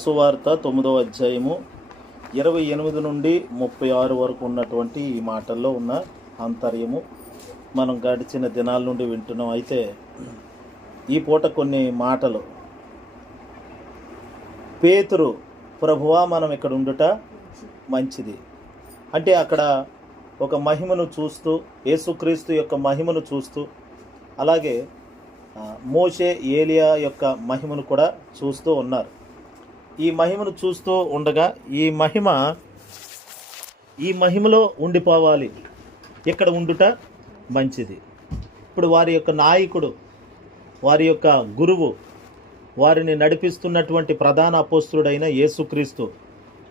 సువార్త తొమ్మిదవ అధ్యాయము ఇరవై ఎనిమిది నుండి ముప్పై ఆరు వరకు ఉన్నటువంటి ఈ మాటల్లో ఉన్న ఆంతర్యము మనం గడిచిన దినాల నుండి వింటున్నాం. అయితే ఈ పూట కొన్ని మాటలు. పేతురు ప్రభువా మనం ఇక్కడ ఉండుట మంచిది. అంటే అక్కడ ఒక మహిమను చూస్తూ యేసుక్రీస్తు యొక్క మహిమను చూస్తూ అలాగే మోషే ఏలియా యొక్క మహిమను కూడా చూస్తూ ఉన్నారు. ఈ మహిమను చూస్తూ ఉండగా ఈ మహిమ ఈ మహిమలో ఉండిపోవాలి. ఇక్కడ ఉండుట మంచిది. ఇప్పుడు వారి యొక్క నాయకుడు వారి యొక్క గురువు వారిని నడిపిస్తున్నటువంటి ప్రధాన అపోస్తుడైన యేసుక్రీస్తు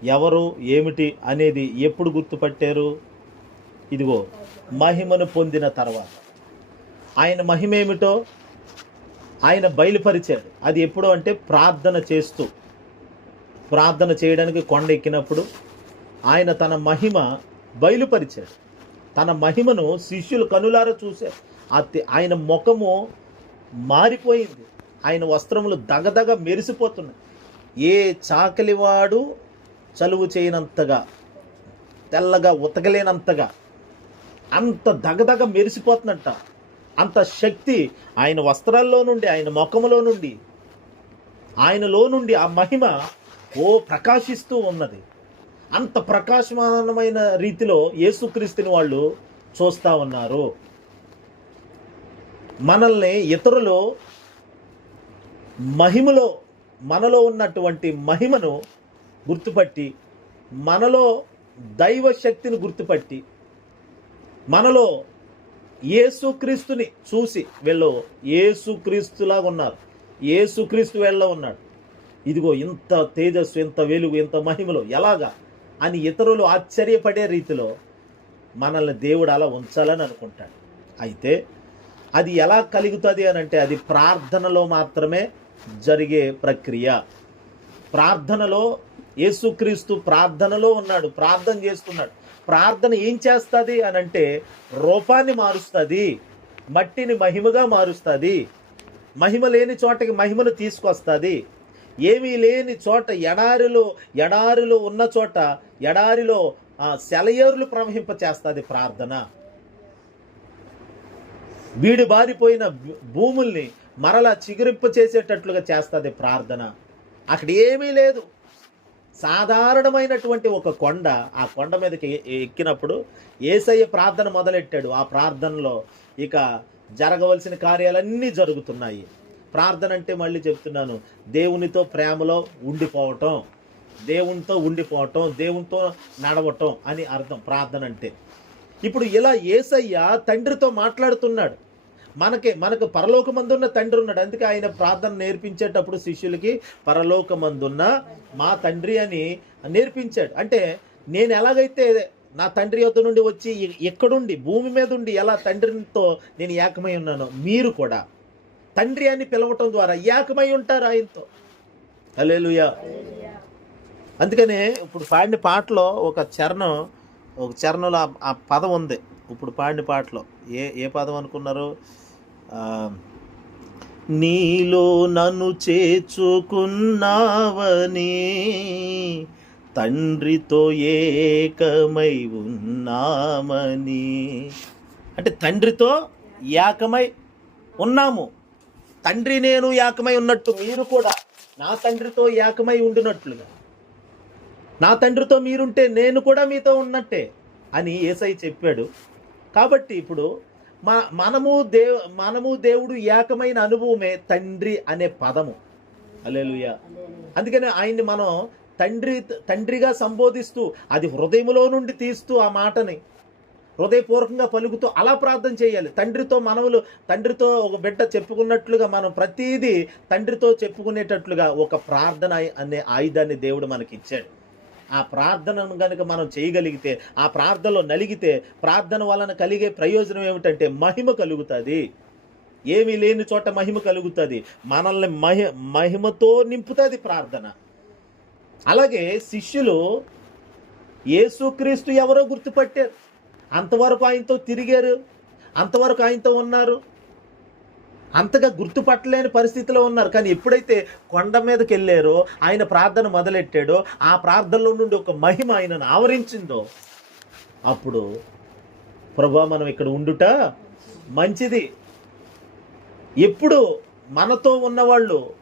ఎవరు ఏమిటి అనేది ఎప్పుడు గుర్తుపట్టారు? ఇదిగో మహిమను పొందిన తర్వాత. ఆయన మహిమ ఏమిటో ఆయన బయలుపరిచాడు. అది ఎప్పుడు అంటే ప్రార్థన చేస్తూ. ప్రార్థన చేయడానికి కొండ ఎక్కినప్పుడు ఆయన తన మహిమ బయలుపరిచాడు. తన మహిమను శిష్యులు కనులారా చూశారు. అతి ఆయన ముఖము మారిపోయింది. ఆయన వస్త్రములు దగదగ మెరిసిపోతున్నాయి. ఏ చాకలివాడు చలువు చేయనంతగా తెల్లగా ఉతకలేనంతగా అంత దగదగ మెరిసిపోతున్నట్ట అంత శక్తి ఆయన వస్త్రాల్లో నుండి ఆయన ముఖములో నుండి ఆయనలో నుండి ఆ మహిమ ఓ ప్రకాశిస్తూ ఉన్నది. అంత ప్రకాశమానమైన రీతిలో యేసుక్రీస్తుని వాళ్ళు చూస్తూ ఉన్నారు. మనల్ని ఇతరులు మహిమలో మనలో ఉన్నటువంటి మహిమను గుర్తుపట్టి మనలో దైవ శక్తిని గుర్తుపట్టి మనలో యేసుక్రీస్తుని చూసి వీళ్ళు యేసుక్రీస్తులాగా ఉన్నారు. యేసుక్రీస్తు వెళ్ళ ఉన్నాడు. ఇదిగో ఇంత తేజస్సు ఇంత వెలుగు ఇంత మహిమలో ఎలాగా? అని ఇతరులు ఆశ్చర్యపడే రీతిలో మనల్ని దేవుడు అలా ఉంచాలని అనుకుంటాడు. అయితే అది ఎలా కలుగుతుంది అని అంటే అది ప్రార్థనలో మాత్రమే జరిగే ప్రక్రియ. ప్రార్థనలో యేసుక్రీస్తు ప్రార్థనలో ఉన్నాడు ప్రార్థన చేస్తున్నాడు. ప్రార్థన ఏం చేస్తుంది అని అంటే రూపాన్ని మారుస్తుంది మట్టిని మహిమగా మారుస్తుంది మహిమ లేని చోటకి మహిమను తీసుకొస్తుంది ఏమీ లేని చోట ఎడారిలో ఎడారిలో ఉన్న చోట ఎడారిలో ఆ, సెలయేరులు ప్రవహింప చేస్తుంది ప్రార్థన. వీడి బారిపోయిన భూ- భూముల్ని మరలా చిగురింప చేసేటట్లుగా చేస్తుంది ప్రార్థన. అక్కడ ఏమీ లేదు. సాధారణమైనటువంటి ఒక కొండ ఆ కొండ మీదకి ఎ- ఎక్కినప్పుడు ఏసయ్య ప్రార్థన మొదలెట్టాడు. ఆ ప్రార్థనలో ఇక జరగవలసిన కార్యాలన్నీ జరుగుతున్నాయి. ప్రార్థన అంటే మళ్ళీ చెప్తున్నాను. దేవునితో ప్రేమలో ఉండిపోవటం. దేవునితో ఉండిపోవటం దేవునితో నడవటం అని అర్థం ప్రార్థన అంటే. ఇప్పుడు ఇలా ఏసయ్య తండ్రితో మాట్లాడుతున్నాడు. మనకి మనకు పరలోకమందున్న తండ్రి ఉన్నాడు. అందుకే ఆయన ప్రార్థన నేర్పించేటప్పుడు శిష్యులకి పరలోకమందున్న మా తండ్రి అని నేర్పించాడు. అంటే నేను ఎలాగైతే నా తండ్రి యొద్ద నుండి వచ్చి ఎక్కడుండి భూమి మీద ఉండి ఎలా తండ్రితో నేను ఏకమై ఉన్నానో మీరు కూడా తండ్రి అని పిలవటం ద్వారా ఏకమై ఉంటారు ఆయనతో. అలేలుయా అందుకనే ఇప్పుడు పాడిన పాటలో ఒక చరణం ఒక చరణంలో ఆ- పదం ఉంది. ఇప్పుడు పాడిన పాటలో ఏ ఏ పదం అనుకున్నారు? నీలో నన్ను చేర్చుకున్నావని తండ్రితో ఏకమై ఉన్నామని. అంటే తండ్రితో ఏకమై ఉన్నాము. తండ్రి నేను ఏకమై ఉన్నట్టు మీరు కూడా నా తండ్రితో ఏకమై ఉండినట్లుగా. నా తండ్రితో మీరుంటే నేను కూడా మీతో ఉన్నట్టే అని ఏసై చెప్పాడు. కాబట్టి ఇప్పుడు మా మనము దేవ మనము దేవుడు ఏకమైన అనుభవమే తండ్రి అనే పదము. అలేలుయ అందుకనే ఆయన్ని మనం తండ్రి తండ్రిగా సంబోధిస్తూ అది హృదయములో నుండి తీస్తూ ఆ మాటని హృదయపూర్వకంగా పలుకుతూ అలా ప్రార్థన చేయాలి. తండ్రితో మనవులు తండ్రితో ఒక బిడ్డ చెప్పుకున్నట్లుగా మనం ప్రతిదీ తండ్రితో చెప్పుకునేటట్లుగా ఒక ప్రార్థన అనే ఆయుధాన్ని దేవుడు మనకి ఇచ్చాడు ఆ ప్రార్థనను కనుక మనం చేయగలిగితే ఆ ప్రార్థనలో నలిగితే ప్రార్థన వలన కలిగే ప్రయోజనం ఏమిటంటే మహిమ కలుగుతుంది. ఏమీ లేని చోట మహిమ కలుగుతుంది. మనల్ని మహి మహిమతో నింపుతుంది ప్రార్థన. అలాగే శిష్యులు యేసుక్రీస్తు ఎవరో గుర్తుపట్టారు. అంతవరకు ఆయనతో తిరిగారు? అంతవరకు ఆయనతో ఉన్నారు? అంతగా గుర్తుపట్టలేని పరిస్థితిలో ఉన్నారు. కానీ ఎప్పుడైతే కొండ మీదకి వెళ్ళారో ఆయన ప్రార్థన మొదలెట్టాడో ఆ ప్రార్థనలో నుండి ఒక మహిమ ఆయనను ఆవరించిందో అప్పుడు ప్రభా మనం ఇక్కడ ఉండుట మంచిది. ఎప్పుడు మనతో ఉన్నవాళ్ళు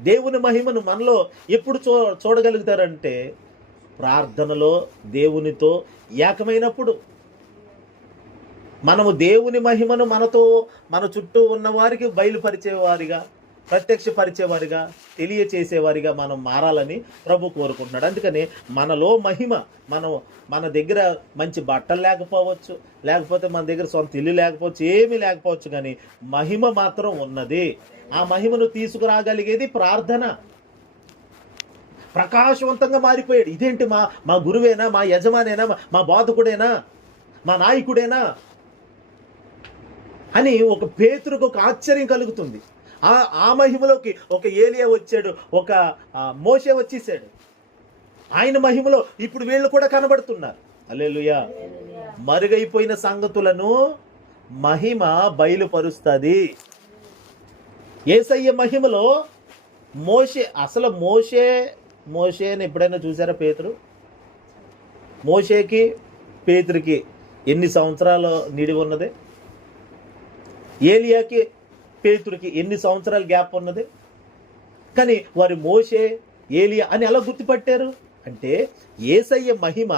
దేవుని మహిమను మనలో ఎప్పుడు చూ చూడగలుగుతారంటే ప్రార్థనలో దేవునితో ఏకమైనప్పుడు. మనము దేవుని మహిమను మనతో మన చుట్టూ ఉన్న వారికి బయలుపరిచేవారిగా ప్రత్యక్షపరిచేవారిగా తెలియచేసేవారిగా మనం మారాలని ప్రభు కోరుకుంటున్నాడు. అందుకని మనలో మహిమ మనం మన దగ్గర మంచి బట్టలు లేకపోవచ్చు లేకపోతే మన దగ్గర సొంత ఇల్లు లేకపోవచ్చు ఏమీ లేకపోవచ్చు కానీ మహిమ మాత్రం ఉన్నది. ఆ మహిమను తీసుకురాగలిగేది ప్రార్థన. ప్రకాశవంతంగా మారిపోయాడు. ఇదేంటి మా మా గురువేనా మా యజమానేనా మా- మా బాధకుడేనా మా నాయకుడేనా? అని ఒక పేతురుకు ఒక ఆశ్చర్యం కలుగుతుంది. ఆ ఆ మహిమలోకి ఒక ఏలియా వచ్చాడు ఒక మోసే మోషే వచ్చేసాడు. ఆయన మహిమలో ఇప్పుడు వీళ్ళు కూడా కనబడుతున్నారు. అల్లెలుయా మరుగైపోయిన సంగతులను మహిమ బయలుపరుస్తుంది. ఏసయ్య మహిమలో మోషే అసలు మోషే మోషే అని ఎప్పుడైనా చూసారా పేతురు? మోసేకి పేతురికి ఎన్ని సంవత్సరాలు నిడి ఉన్నది ఏలియాకి పేతుడికి ఎన్ని సంవత్సరాల గ్యాప్ ఉన్నది? కానీ వారు మోషే ఏలియా అని ఎలా గుర్తుపట్టారు? అంటే ఏసయ్య మహిమ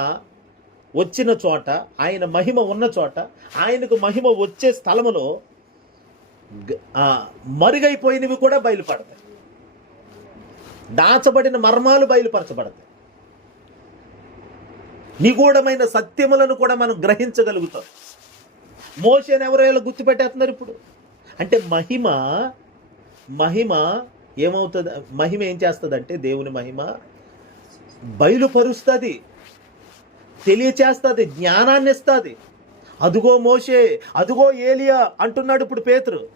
వచ్చిన చోట ఆయన మహిమ ఉన్న చోట ఆయనకు మహిమ వచ్చే స్థలములో మరుగైపోయినవి కూడా బయలుపడతాయి. దాచబడిన మర్మాలు బయలుపరచబడతాయి. నిగూఢమైన సత్యములను కూడా మనం గ్రహించగలుగుతాం. మోషని ఎవరో ఇలా గుర్తుపెట్టేస్తున్నారు ఇప్పుడు. అంటే మహిమ మహిమ ఏమవుతుంది? మహిమ ఏం చేస్తుంది అంటే దేవుని మహిమ బయలుపరుస్తుంది తెలియచేస్తుంది జ్ఞానాన్ని ఇస్తుంది అదుగో మోషే అదుగో ఏలియా అంటున్నాడు ఇప్పుడు పేతురు.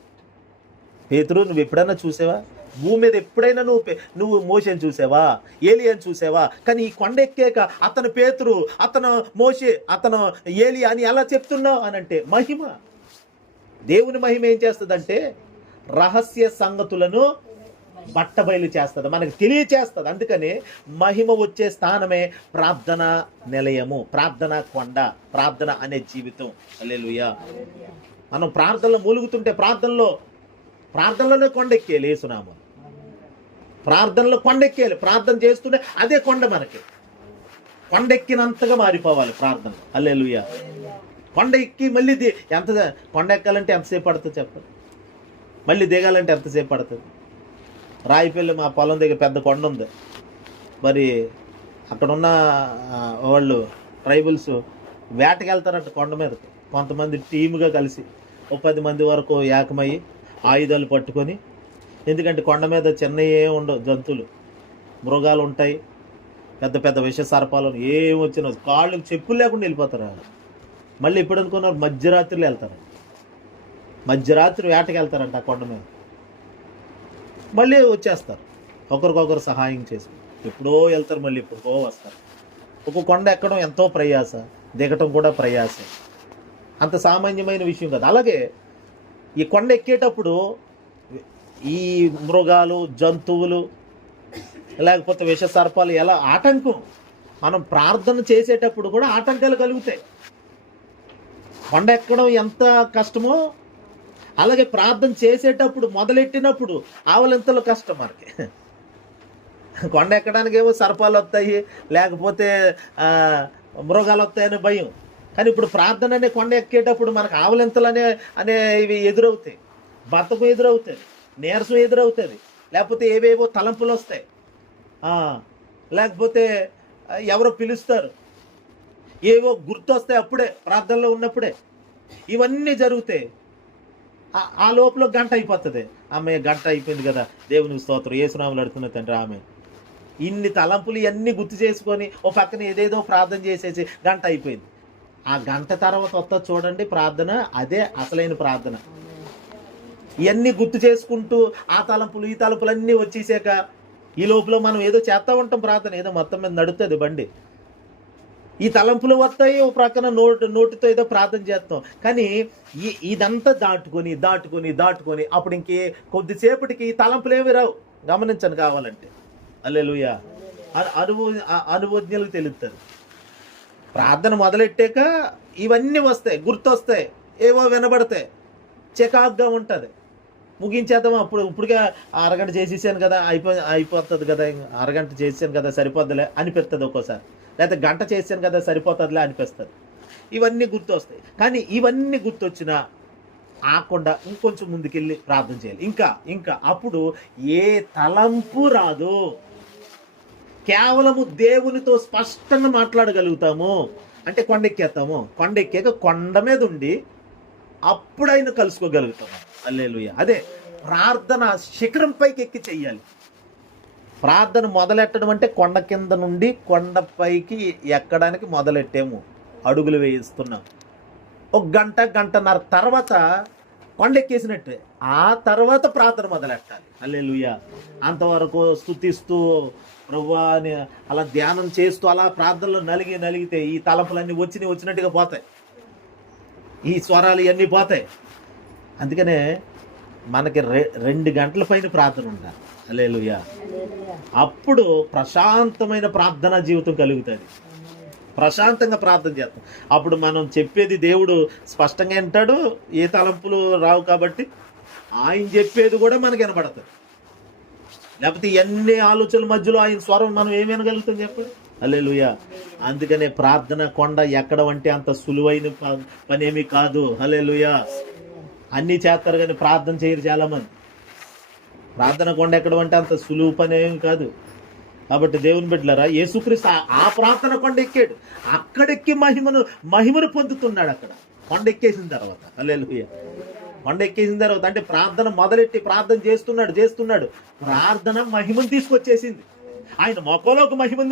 పేతురు నువ్వు ఎప్పుడన్నా చూసావా? భూమి మీద ఎప్పుడైనా నువ్వు నువ్వు మోషని చూసావా? ఏలియాని చూసావా? కానీ ఈ కొండ ఎక్కాక అతను పేతురు అతను మోసే అతను ఏలి అని ఎలా చెప్తున్నావు అని అంటే మహిమ. దేవుని మహిమ ఏం చేస్తుందంటే రహస్య సంగతులను బట్టబయలు చేస్తుంది మనకు తెలియచేస్తుంది. అందుకని మహిమ వచ్చే స్థానమే ప్రార్థన నిలయము ప్రార్థన కొండ ప్రార్థన అనే జీవితం. లేలుయ మనం ప్రార్థనలో మూలుగుతుంటే ప్రార్థనలో ప్రార్థనలోనే కొండెక్కేయాలి ఏసునామం ప్రార్థనలో కొండెక్కేయాలి. ప్రార్థన చేస్తుంటే అదే కొండ మనకి. కొండెక్కినంతగా మారిపోవాలి ప్రార్థన. అల్లెలుయా కొండ ఎక్కి మళ్ళీ ది ఎంత కొండ ఎక్కాలంటే ఎంతసేపు పడుతుంది చెప్పండి? మళ్ళీ దిగాలంటే ఎంతసేపు పడుతుంది? రాయిపల్లి మా పొలం దగ్గర పెద్ద కొండ ఉంది. మరి అక్కడ ఉన్న వాళ్ళు ట్రైబల్స్ వేటకి వెళ్తారంట కొండ మీదకి. కొంతమంది టీముగా కలిసి ఓ పది మంది వరకు ఏకమయ్యి ఆయుధాలు పట్టుకొని ఎందుకంటే కొండ మీద చిన్నయే ఉండవు జంతువులు. మృగాలు ఉంటాయి. పెద్ద పెద్ద విష సర్పాలు ఏం వచ్చినా కాళ్ళకి చెప్పులు లేకుండా వెళ్ళిపోతారు మళ్ళీ ఎప్పుడు అనుకున్నారు? మధ్యరాత్రులు వెళ్తారు. మధ్యరాత్రి వేటకి వెళ్తారంట ఆ కొండ మీద. మళ్ళీ వచ్చేస్తారు. ఒకరికొకరు సహాయం చేసి. ఎప్పుడో వెళ్తారు మళ్ళీ ఎప్పుడుకో వస్తారు. ఒక కొండ ఎక్కడం ఎంతో ప్రయాస. దిగటం కూడా ప్రయాస. అంత సామాన్యమైన విషయం కాదు. అలాగే ఈ కొండ ఎక్కేటప్పుడు ఈ మృగాలు జంతువులు లేకపోతే విష సర్పాలు ఎలా ఆటంకం? మనం ప్రార్థన చేసేటప్పుడు కూడా ఆటంకాలు కలుగుతాయి. కొండ ఎక్కడం ఎంత కష్టమో అలాగే ప్రార్థన చేసేటప్పుడు మొదలెట్టినప్పుడు ఆవలింతలు కష్టం మనకి? కొండ ఎక్కడానికి ఏమో సర్పాలు వస్తాయి లేకపోతే మృగాలు వస్తాయనే భయం. కానీ ఇప్పుడు ప్రార్థన అనే కొండ ఎక్కేటప్పుడు మనకు ఆవలింతలు అనే అనే ఇవి ఎదురవుతాయి. బతకం ఎదురవుతాయి. నీరసం ఎదురవుతుంది. లేకపోతే ఏవేవో తలంపులు వస్తాయి. లేకపోతే ఎవరో పిలుస్తారు. ఏవో గుర్తొస్తాయి అప్పుడే ప్రార్థనలో ఉన్నప్పుడే. ఇవన్నీ జరుగుతాయి ఆ- లోపల గంట అయిపోతుంది. ఆమె గంట అయిపోయింది కదా దేవునికి స్తోత్రం. ఏసునాములు అడుగుతున్న తండ్రి ఆమె ఇన్ని తలంపులు ఇవన్నీ గుర్తు చేసుకొని ఓ పక్కన ఏదేదో ప్రార్థన చేసేసి గంట అయిపోయింది. ఆ గంట తర్వాత వస్తా చూడండి ప్రార్థన అదే అసలైన ప్రార్థన. ఇవన్నీ గుర్తు చేసుకుంటూ ఆ తలంపులు ఈ తలంపులు అన్నీ వచ్చేసాక ఈ లోపల మనం ఏదో చేస్తూ ఉంటాం ప్రార్థన. ఏదో మొత్తం మీద నడుస్తుంది బండి. ఈ తలంపులు వస్తాయి ఓ ప్రక్కన నోటు నోటితో ఏదో ప్రార్థన చేస్తాం. కానీ ఈ ఇదంతా దాటుకొని దాటుకొని దాటుకొని అప్పుడు ఇంకే కొద్దిసేపటికి ఈ తలంపులు రావు. గమనించను కావాలంటే. అల్లెలుయ అనుభవ అనుభవజ్ఞులకు తెలుస్తుంది ప్రార్థన మొదలెట్టాక ఇవన్నీ వస్తాయి గుర్తొస్తాయి ఏవో వినబడతాయి. చికాగ్గా ఉంటుంది. ముగించేద్దాం అప్పుడు ఇప్పుడుగా అరగంట చేసేసాను కదా అయిపో అయిపోతుంది కదా అరగంట చేసాను కదా సరిపోద్దిలే అనిపిస్తుంది ఒక్కోసారి. లేకపోతే గంట చేసాను కదా సరిపోతుందిలే అనిపిస్తుంది. ఇవన్నీ గుర్తొస్తాయి. కానీ ఇవన్నీ గుర్తొచ్చినా ఆకుండా ఇంకొంచెం ముందుకెళ్ళి ప్రార్థన చేయాలి. ఇంకా ఇంకా అప్పుడు ఏ తలంపు రాదు. కేవలము దేవునితో స్పష్టంగా మాట్లాడగలుగుతాము. అంటే కొండెక్కేస్తాము. కొండెక్కాక కొండ మీద ఉండి అప్పుడు ఆయన కలుసుకోగలుగుతాము. అల్లేలుయ అదే ప్రార్థన శిఖరం పైకి ఎక్కి చెయ్యాలి. ప్రార్థన మొదలెట్టడం అంటే కొండ కింద నుండి కొండపైకి ఎక్కడానికి మొదలెట్టాము. అడుగులు వేయిస్తున్నాం. ఒక గంట గంటన్నర తర్వాత కొండెక్కేసినట్టే. ఆ తర్వాత ప్రార్థన మొదలెట్టాలి. అల్లెలుయ అంతవరకు స్థుతిస్తూ ప్రభువా అని అలా ధ్యానం చేస్తూ అలా ప్రార్థనలో నలిగి నలిగితే ఈ తలపులన్నీ వచ్చినాయి వచ్చినట్టుగా పోతాయి. ఈ స్వరాలు ఇవన్నీ పోతాయి. అందుకనే మనకి రె రెండు గంటల పైన ప్రార్థన ఉండాలి. అల్లెలుయ అప్పుడు ప్రశాంతమైన ప్రార్థనా జీవితం కలుగుతుంది. ప్రశాంతంగా ప్రార్థన చేస్తాం. అప్పుడు మనం చెప్పేది దేవుడు స్పష్టంగా వింటాడు ఏ తలంపులు రావు కాబట్టి ఆయన చెప్పేది కూడా మనకి వినపడుతుంది లేకపోతే ఎన్ని ఆలోచనల మధ్యలో ఆయన స్వరం మనం ఏం వినగలుగుతాం చెప్పండి? హల్లెలూయా. అందుకనే ప్రార్థన కొండ ఎక్కడం అంటే అంత సులువైన పనేమీ కాదు. హల్లెలూయా. అన్నీ చేస్తారు కానీ ప్రార్థన చేయరు చాలామంది. ప్రార్థన కొండ ఎక్కడ అంటే అంత సులువు పని ఏమి కాదు. కాబట్టి దేవుని బిడ్డలరా యేసుక్రీస్తు ఆ- ప్రార్థన కొండ ఎక్కాడు. అక్కడెక్కి మహిమను మహిమను పొందుతున్నాడు అక్కడ. కొండ ఎక్కేసిన తర్వాత. అల్లెలుయ్య కొండ ఎక్కేసిన తర్వాత. అంటే ప్రార్థన మొదలెట్టి ప్రార్థన చేస్తున్నాడు చేస్తున్నాడు. ప్రార్థన మహిమను తీసుకొచ్చేసింది. ఆయన మొక్కలోకి మహిమ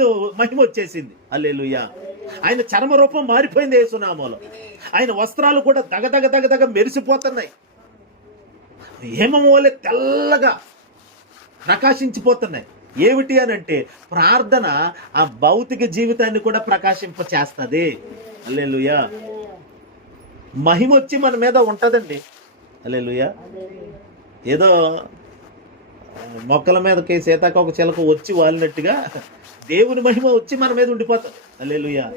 మహిమ వచ్చేసింది. అల్లెలుయ్య ఆయన చర్మ రూపం మారిపోయింది యేసునామలో. ఆయన వస్త్రాలు కూడా దగ దగ దగ దగ మెరిసిపోతున్నాయి. హేమమోలే తెల్లగా ప్రకాశించిపోతున్నాయి. ఏమిటి అని అంటే ప్రార్థన ఆ భౌతిక జీవితాన్ని కూడా ప్రకాశింప చేస్తుంది అల్లెలుయా మహిమ వచ్చి మన మీద ఉంటుందండి. అల్లెలుయా ఏదో మొక్కల మీదకి సీతాకోక చిలక వచ్చి వాలినట్టుగా దేవుని మహిమ వచ్చి మన మీద ఉండిపోతుంది. అల్లెలుయా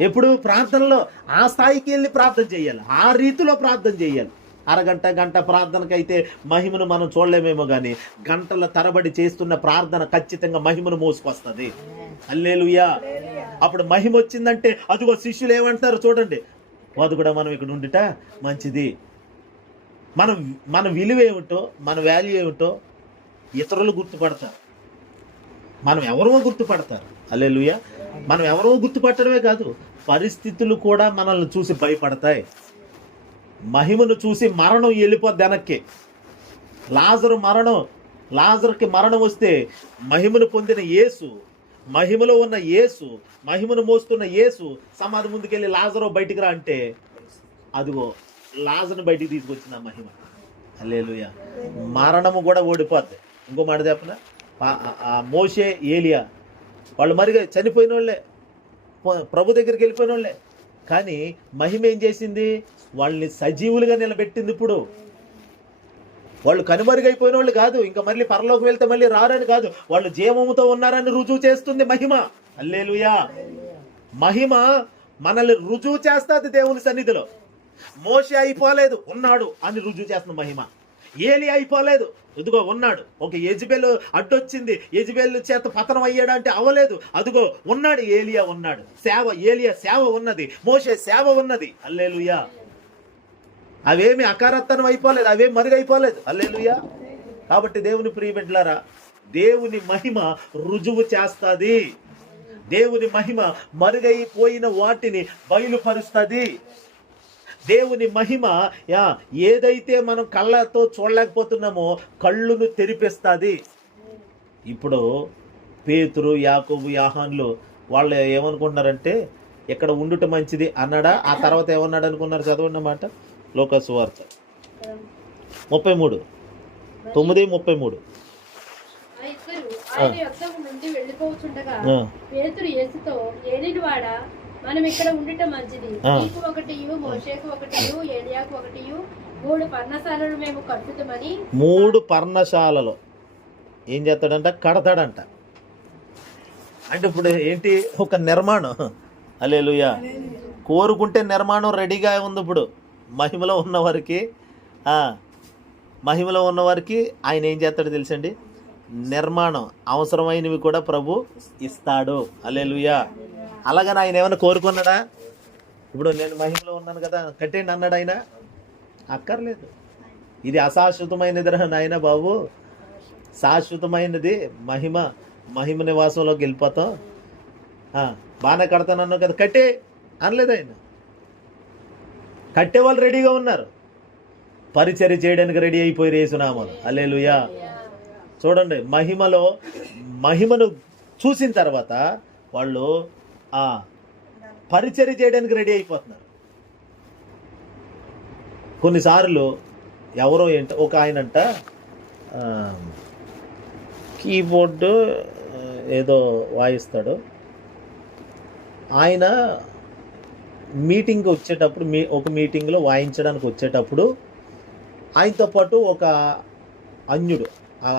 ఎప్పుడు ప్రార్థనలో ఆ స్థాయికి వెళ్ళి ప్రార్థన చేయాలి. ఆ రీతిలో ప్రార్థన చేయాలి. అరగంట గంట ప్రార్థనకైతే మహిమను మనం చూడలేమేమో కానీ గంటల తరబడి చేస్తున్న ప్రార్థన ఖచ్చితంగా మహిమను మోసుకొస్తుంది. అల్లేలుయా అప్పుడు మహిమ వచ్చిందంటే అదిగో శిష్యులు ఏమంటారు చూడండి. అది కూడా మనం ఇక్కడ ఉండిట మంచిది. మనం మన విలువ ఏమిటో మన వాల్యూ ఏమిటో ఇతరులు గుర్తుపడతారు. మనం ఎవరో గుర్తుపడతారు. అల్లెలుయ మనం ఎవరో గుర్తుపట్టడమే కాదు పరిస్థితులు కూడా మనల్ని చూసి భయపడతాయి. మహిమను చూసి మరణం వెళ్ళిపోద్ది వెనక్కి. లాజరు మరణం లాజర్కి మరణం వస్తే మహిమను పొందిన యేసు మహిమలో ఉన్న యేసు మహిమను మోస్తున్న యేసు సమాధి ముందుకెళ్ళి లాజరు బయటికి రా అంటే అదిగో లాజర్ని బయటికి తీసుకొచ్చిన మహిమ. అల్లేలుయ మరణము కూడా ఓడిపోద్ది. ఇంకో మాట చెప్పన? మోషే ఏలియా వాళ్ళు మరిగా చనిపోయిన వాళ్ళే ప్రభు దగ్గరికి వెళ్ళిపోయిన వాళ్ళే కానీ మహిమ ఏం చేసింది? వాళ్ళని సజీవులుగా నిలబెట్టింది ఇప్పుడు. వాళ్ళు కనుమరుగైపోయిన వాళ్ళు కాదు. ఇంకా మళ్ళీ పరలోకి వెళ్తే మళ్ళీ రారని కాదు. వాళ్ళు జీవముతో ఉన్నారని రుజువు చేస్తుంది మహిమ. అల్లేలుయా మహిమ మనల్ని రుజువు చేస్తుంది దేవుని సన్నిధిలో. మోషే అయిపోలేదు. ఉన్నాడు అని రుజువు చేస్తుంది మహిమ. ఏలి అయిపోలేదు. ఇదిగో ఉన్నాడు. ఒక యజ్బెల్ అడ్డొచ్చింది. యజ్బెల్ చేత పతనం అయ్యాడు అంటే అవ్వలేదు. అదిగో ఉన్నాడు ఏలియా ఉన్నాడు. సేవ ఏలియా సేవ ఉన్నది. మోషే సేవ ఉన్నది. అల్లేలుయా అవేమి అకారత్తనం అయిపోలేదు. అవేం మరుగైపోలేదు. అల్లేలుయా కాబట్టి దేవుని ప్రియబిడ్లారా దేవుని మహిమ రుజువు చేస్తుంది. దేవుని మహిమ మరుగైపోయిన వాటిని బయలుపరుస్తుంది. దేవుని మహిమ యా ఏదైతే మనం కళ్ళతో చూడలేకపోతున్నామో కళ్ళును తెరిపిస్తుంది. ఇప్పుడు పేతురు యాకోబు యాహాన్లు వాళ్ళు ఏమనుకుంటున్నారంటే ఇక్కడ ఉండుట మంచిది అన్నాడా? ఆ తర్వాత ఏమన్నాడు అనుకున్నారు? చదవండి అన్నమాట లోకసు వార్త. ముప్పై మూడు. తొమ్మిది ముప్పై మూడు. పేతురు మనం ఇక్కడ ఉండటం మంచిది. నీకు ఒకటి మోషేకు ఒకటి ఏలియాకు ఒకటి మూడు పర్ణశాలలు మేము కట్టుతామని మూడు పర్ణశాలలో. ఏం చేస్తాడంట? కడతాడంట. అంటే ఇప్పుడు ఏంటి? ఒక నిర్మాణం. అలేలుయ కోరుకుంటే నిర్మాణం రెడీగా ఉంది ఇప్పుడు. మహిమలో ఉన్నవారికి ఆ, మహిమలో ఉన్నవారికి ఆయన ఏం చేస్తాడో తెలుసండి? నిర్మాణం. అవసరమైనవి కూడా ప్రభు ఇస్తాడు. అలేలుయ అలాగని ఆయన ఏమైనా కోరుకున్నాడా? ఇప్పుడు నేను మహిమలో ఉన్నాను కదా కట్టేయండి అన్నాడు ఆయన. అక్కర్లేదు. ఇది అశాశ్వతమైనది రా నాయన బాబు. శాశ్వతమైనది మహిమ. మహిమ నివాసంలోకి వెళ్ళిపోతాం. బాగానే కడతానన్నావు కదా కట్టే. అనలేదు ఆయన. కట్టే వాళ్ళు రెడీగా ఉన్నారు. పరిచర్య చేయడానికి రెడీ అయిపోయి రేసునామాలు అల్లేలుయా చూడండి మహిమలో మహిమను చూసిన తర్వాత వాళ్ళు పరిచర్య చేయడానికి రెడీ అయిపోతున్నారు. కొన్నిసార్లు ఎవరో ఏంట ఒక ఆయనంట అంట కీబోర్డు ఏదో వాయిస్తాడు. ఆయన మీటింగ్ వచ్చేటప్పుడు మీ ఒక మీటింగ్లో వాయించడానికి వచ్చేటప్పుడు ఆయనతో పాటు ఒక అన్యుడు ఆ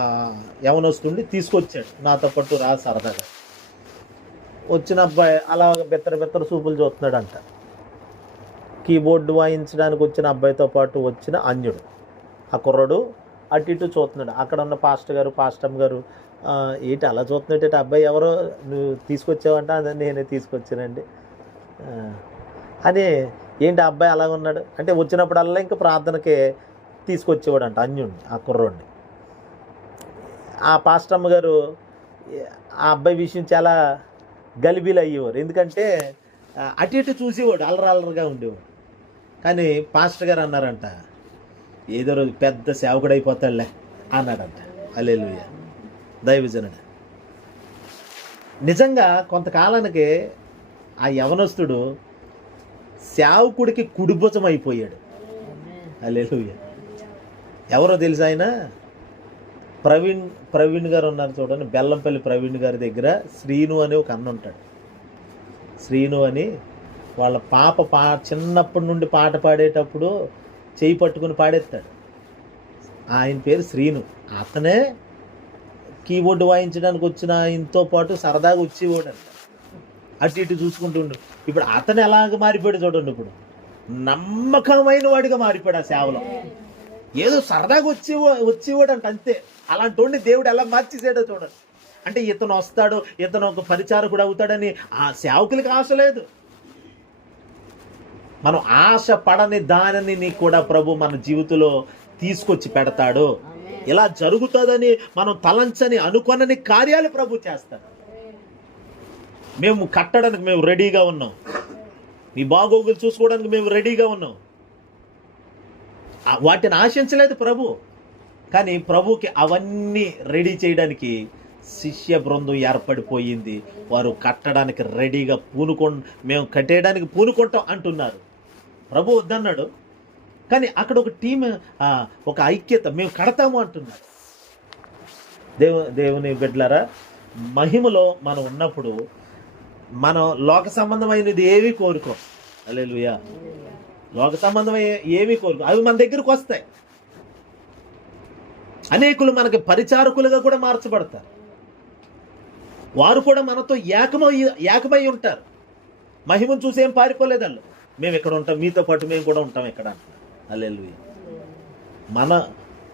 యవనొస్తుండి తీసుకొచ్చాడు. నాతో పాటు రా సరదాగా. వచ్చిన అబ్బాయి అలా బెత్తర బెత్తర చూపులు చూస్తున్నాడంట. కీబోర్డు వాయించడానికి వచ్చిన అబ్బాయితో పాటు వచ్చిన అన్యుడు. ఆ కుర్రడు అటు ఇటు చూస్తున్నాడు. అక్కడ ఉన్న పాస్టర్ గారు పాస్టమ్ గారు ఏంటి అలా చూస్తున్నాడు అబ్బాయి ఎవరో నువ్వు తీసుకొచ్చావంటే? అదే నేనే తీసుకొచ్చానండి. అని ఏంటి ఆ అబ్బాయి అలాగ ఉన్నాడు? అంటే వచ్చినప్పుడల్లా ఇంకా ప్రార్థనకే తీసుకొచ్చేవాడు అంట అన్యుడిని ఆ కుర్రోడిని. ఆ పాస్టమ్మ గారు ఆ అబ్బాయి విషయం చాలా గలిబీలు అయ్యేవారు ఎందుకంటే అటు ఇటు చూసేవాడు అల్లరి ఉండేవాడు. కానీ పాస్టర్ గారు అన్నారంట ఏదో రోజు పెద్ద సేవకుడు అయిపోతాడులే అన్నాడంట. అల్లెలుయ్య దైవజనుడు. నిజంగా కొంతకాలానికి ఆ యవనస్తుడు సేవకుడికి కుడిభుజం అయిపోయాడు. అల్లెలుయ్య ఎవరో తెలుసు ఆయన? ప్రవీణ్ ప్రవీణ్ గారు ఉన్నారు చూడండి. బెల్లంపల్లి ప్రవీణ్ గారి దగ్గర శ్రీను అని ఒక అన్న ఉంటాడు. శ్రీను అని వాళ్ళ పాప పా చిన్నప్పటి నుండి పాట పాడేటప్పుడు చేయి పట్టుకుని పాడేస్తాడు. ఆయన పేరు శ్రీను. అతనే కీబోర్డు వాయించడానికి వచ్చిన ఆయనతో పాటు సరదాగా వచ్చేవాడు అంట. అటు ఇటు చూసుకుంటుండు ఇప్పుడు అతను ఎలాగ మారిపోయాడు చూడండి ఇప్పుడు. నమ్మకమైన వాడిగా మారిపోయాడు ఆ సేవలో. ఏదో సరదాగా వచ్చి వచ్చేవాడు అంట అంతే. అలాంటి వాడిని దేవుడు ఎలా మార్చేసాడో చూడండి. అంటే ఇతను వస్తాడు ఇతను ఒక పరిచారకుడు అవుతాడని ఆ సేవకులకి ఆశ లేదు. మనం ఆశ పడని దానిని కూడా ప్రభు మన జీవితంలో తీసుకొచ్చి పెడతాడు. ఇలా జరుగుతుందని మనం తలంచని అనుకొనని కార్యాలు ప్రభు చేస్తాడు. మేము కట్టడానికి మేము రెడీగా ఉన్నాం. నీ బాగోగులు చూసుకోవడానికి మేము రెడీగా ఉన్నాం. వాటిని ఆశించలేదు ప్రభు. కానీ ప్రభుకి అవన్నీ రెడీ చేయడానికి శిష్య బృందం ఏర్పడిపోయింది. వారు కట్టడానికి రెడీగా పూనుకొ మేము కట్టేయడానికి పూనుకుంటాం అంటున్నారు. ప్రభు వద్దన్నాడు. కానీ అక్కడ ఒక టీం ఒక ఐక్యత మేము కడతాము అంటున్నారు. దేవు దేవుని బిడ్డలారా మహిమలో మనం ఉన్నప్పుడు మనం లోక సంబంధమైనది ఏవి కోరుకోం. అలే లోక సంబంధమై ఏవి కోరుకు అవి మన దగ్గరకు వస్తాయి. అనేకులు మనకి పరిచారకులుగా కూడా మార్చబడతారు. వారు కూడా మనతో ఏకమై ఏకమై ఉంటారు. మహిమను చూసి ఏం పారిపోలేదు వాళ్ళు మేము ఇక్కడ ఉంటాం మీతో పాటు మేము కూడా ఉంటాం ఇక్కడ అల్లెలు మన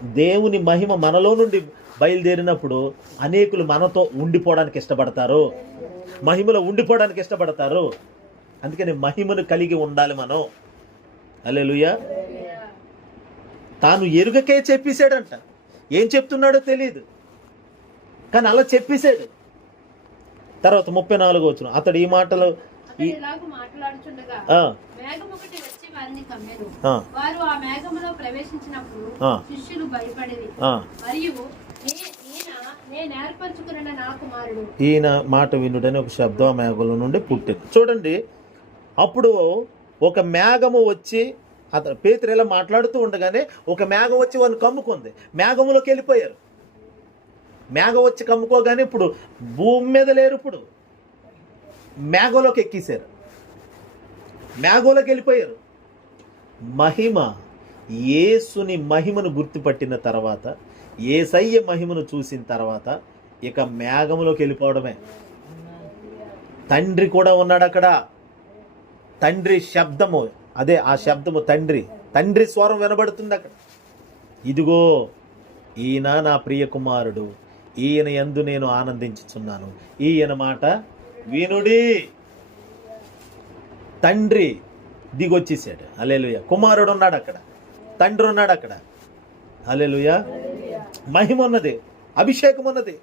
దేవుని మహిమ మనలో నుండి బయలుదేరినప్పుడు అనేకులు మనతో ఉండిపోవడానికి ఇష్టపడతారు. మహిమలో ఉండిపోవడానికి ఇష్టపడతారు. అందుకని మహిమను కలిగి ఉండాలి మనం. అల్లెలుయా తాను ఎరుగకే చెప్పేశాడంట. ఏం చెప్తున్నాడో తెలియదు కానీ అలా చెప్పేశాడు. తర్వాత ముప్పై నాలుగు వచ్చిన అతడు ఈ మాటలు అతడు ఇలాగ మాట్లాడుచుండగా ఆ, మేఘం ఒకటి వచ్చి వారిని కమ్మెను. ఆ, వారు ఆ మేఘములో ప్రవేశించినప్పుడు ఆ. శిష్యులు భయపడేది ఆ. మరియు "నే- ఈయన మాట వినుడని ఒక శబ్దం ఆ మేఘంలో నుండి పుట్టింది. చూడండి అప్పుడు ఒక మేఘము వచ్చి అతను పేతురు ఇలా మాట్లాడుతూ ఉండగానే ఒక మేఘం వచ్చి వాడిని కమ్ముకుంది. మేఘములోకి వెళ్ళిపోయారు. మేఘం వచ్చి కమ్ముకోగానే ఇప్పుడు భూమి మీద లేరు ఇప్పుడు. మేఘంలోకి ఎక్కేశారు. మేఘంలోకి వెళ్ళిపోయారు. మహిమ యేసుని మహిమను గుర్తుపట్టిన తర్వాత ఏసయ్య మహిమను చూసిన తర్వాత ఇక మేఘంలోకి వెళ్ళిపోవడమే. తండ్రి కూడా ఉన్నాడు అక్కడ. తండ్రి శబ్దము. అదే ఆ శబ్దము తండ్రి. తండ్రి స్వరం వినబడుతుంది అక్కడ. ఇదిగో ఈయన నా ప్రియ కుమారుడు ఈయన ఎందు నేను ఆనందించుచున్నాను. ఈయన మాట వినుడి. తండ్రి దిగొచ్చేసాడు. అలెలుయ కుమారుడు ఉన్నాడు అక్కడ. తండ్రి ఉన్నాడు అక్కడ. అలెలుయ మహిమ ఉన్నది అభిషేకం ఉన్నది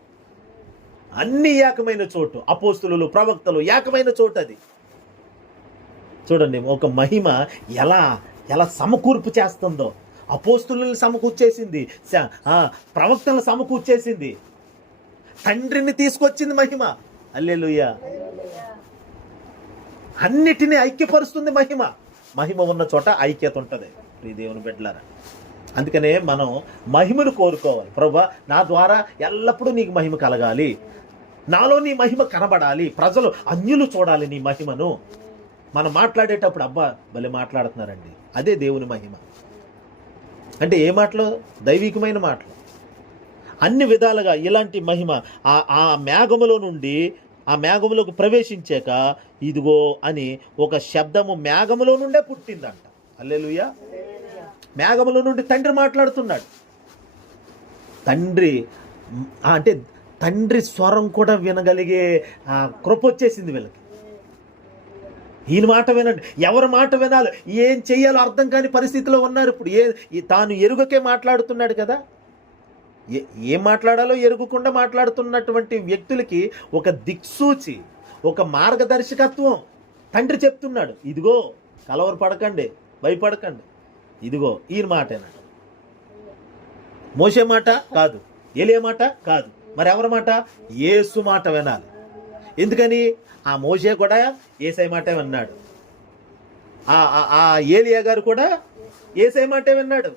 అన్ని ఏకమైన చోటు. అపోస్తులు ప్రవక్తలు ఏకమైన చోటు అది. చూడండి ఒక మహిమ ఎలా ఎలా సమకూర్పు చేస్తుందో. అపోస్తులను సమకూర్చేసింది ప్రవక్తలను సమకూర్చేసింది. తండ్రిని తీసుకొచ్చింది మహిమ. అల్లెలుయ్య అన్నిటినీ ఐక్యపరుస్తుంది మహిమ. మహిమ ఉన్న చోట ఐక్యత ఉంటుంది ప్రీ దేవుని బిడ్డలారా. అందుకనే మనం మహిమను కోరుకోవాలి. ప్రభా నా ద్వారా ఎల్లప్పుడూ నీకు మహిమ కలగాలి. నాలో నీ మహిమ కనబడాలి. ప్రజలు అన్యులు చూడాలి నీ మహిమను. మనం మాట్లాడేటప్పుడు అబ్బా భలే మాట్లాడుతున్నారండి. అదే దేవుని మహిమ. అంటే ఏ మాటలు? దైవికమైన మాటలు. అన్ని విధాలుగా ఇలాంటి మహిమ ఆ ఆ మేఘములో నుండి ఆ మేఘములోకి ప్రవేశించాక ఇదిగో అని ఒక శబ్దము మేఘములో నుండే పుట్టిందంట. అల్లెలుయ మేఘములో నుండి తండ్రి మాట్లాడుతున్నాడు. తండ్రి అంటే తండ్రి స్వరం కూడా వినగలిగే ఆ, కృప వచ్చేసింది వీళ్ళకి. ఈయన మాట వినండి. ఎవరి మాట వినాలి? ఏం చెయ్యాలో అర్థం కాని పరిస్థితిలో ఉన్నారు ఇప్పుడు. ఏ తాను ఎరుగకే మాట్లాడుతున్నాడు కదా? ఏ ఏం మాట్లాడాలో ఎరుగుకుండా మాట్లాడుతున్నటువంటి వ్యక్తులకి ఒక దిక్సూచి ఒక మార్గదర్శకత్వం తండ్రి చెప్తున్నాడు. ఇదిగో కలవరు పడకండి భయపడకండి. ఇదిగో ఈయన మాటేనా మోసే మాట కాదు. ఏలే మాట కాదు. మరి ఎవరి మాట? ఏసు మాట వినాలి. ఎందుకని? ఆ మోషే కూడా ఏసై మాటే విన్నాడు. ఆ ఆ- ఆ ఏలియా గారు కూడా ఏసై మాటే విన్నాడు.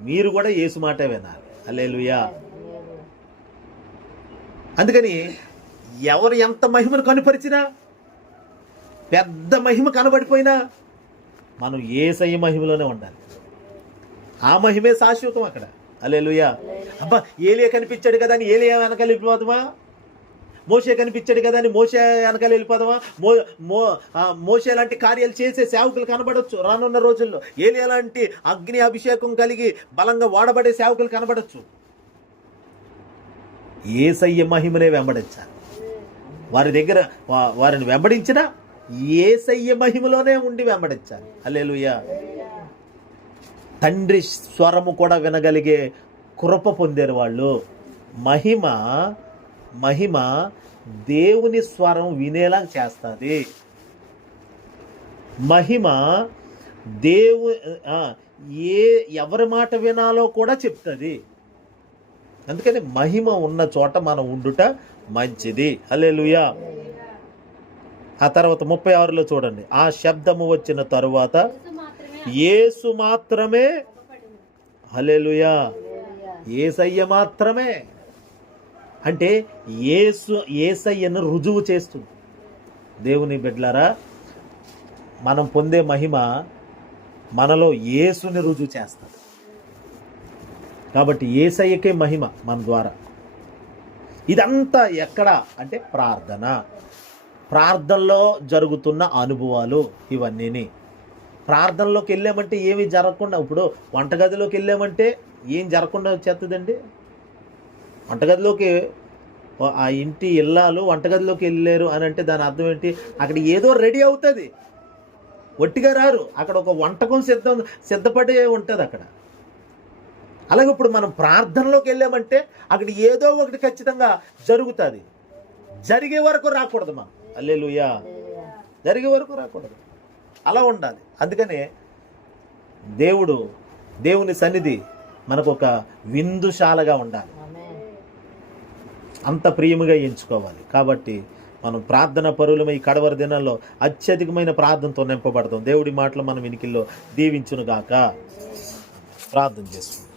మీరు కూడా ఏసు మాటే వినాలి. అల్లెలుయా అందుకని ఎవరు ఎంత మహిమను కనుపరిచినా పెద్ద మహిమ కనబడిపోయినా మనం ఏసై మహిమలోనే ఉండాలి. ఆ మహిమే శాశ్వతం అక్కడ. అల్లెలుయా అబ్బా ఏలియా కనిపించాడు కదా అని ఏలియా వెనకాల మోసే కనిపించాడు కదా అని మోసే వెనకాల వెళ్ళిపోదామా? మో మో మోసే లాంటి కార్యాలు చేసే సేవకులు కనబడవచ్చు రానున్న రోజుల్లో. ఏలియా లాంటి అగ్ని అభిషేకం కలిగి బలంగా వాడబడే సేవకులు కనబడొచ్చు. ఏసయ్య మహిమనే వెంబడించాలి. వారి దగ్గర వా- వారిని వెంబడించినా ఏసయ్య మహిమలోనే ఉండి వెంబడించాలి. అల్లెలుయ్యా తండ్రి స్వరము కూడా వినగలిగే కృప పొందారు వాళ్ళు. మహిమ మహిమ దేవుని స్వరం వినేలా చేస్తుంది. మహిమ దేవు ఆ, ఏ ఎవరి మాట వినాలో కూడా చెప్తుంది. అందుకని మహిమ ఉన్న చోట మనం ఉండుట మంచిది. హల్లెలూయా. ఆ తర్వాత ముప్పై ఆరులో చూడండి. ఆ శబ్దము వచ్చిన తరువాత యేసు మాత్రమే యేసు మాత్రమే ఏసయ్య మాత్రమే అంటే ఏసు ఏసయ్యను రుజువు చేస్తుంది. దేవుని బిడ్డలారా మనం పొందే మహిమ మనలో యేసుని రుజువు చేస్తాడు కాబట్టి ఏసయ్యకే మహిమ మన ద్వారా. ఇదంతా ఎక్కడ అంటే ప్రార్థన. ప్రార్థనలో జరుగుతున్న అనుభవాలు ఇవన్నీని. ప్రార్థనలోకి వెళ్ళామంటే ఏమీ జరగకుండా ఇప్పుడు వంటగదిలోకి వెళ్ళామంటే ఏం జరగకుండా వచ్చేస్తుందండి? వంటగదిలోకి ఆ ఇంటి ఇల్లాలు వంటగదిలోకి వెళ్ళారు అని అంటే దాని అర్థం ఏంటి? అక్కడ ఏదో రెడీ అవుతుంది. ఒట్టిగా రారు. అక్కడ ఒక వంటకం సిద్ధం సిద్ధపడే ఉంటుంది అక్కడ. అలాగే ఇప్పుడు మనం ప్రార్థనలోకి వెళ్ళామంటే అక్కడ ఏదో ఒకటి ఖచ్చితంగా జరుగుతుంది. జరిగే వరకు రాకూడదు మనం. అల్లెలుయా జరిగే వరకు రాకూడదు. అలా ఉండాలి. అందుకనే దేవుడు దేవుని సన్నిధి మనకు ఒక విందుశాలగా ఉండాలి. అంత ప్రియముగా ఎంచుకోవాలి. కాబట్టి మనం ప్రార్థన పరులమై కడవరి దినాల్లో అత్యధికమైన ప్రార్థనతో నింపబడతాం. దేవుడి మాటలు మనం వినికిల్లో దీవించునుగాక. ప్రార్థన చేసుకుంటాం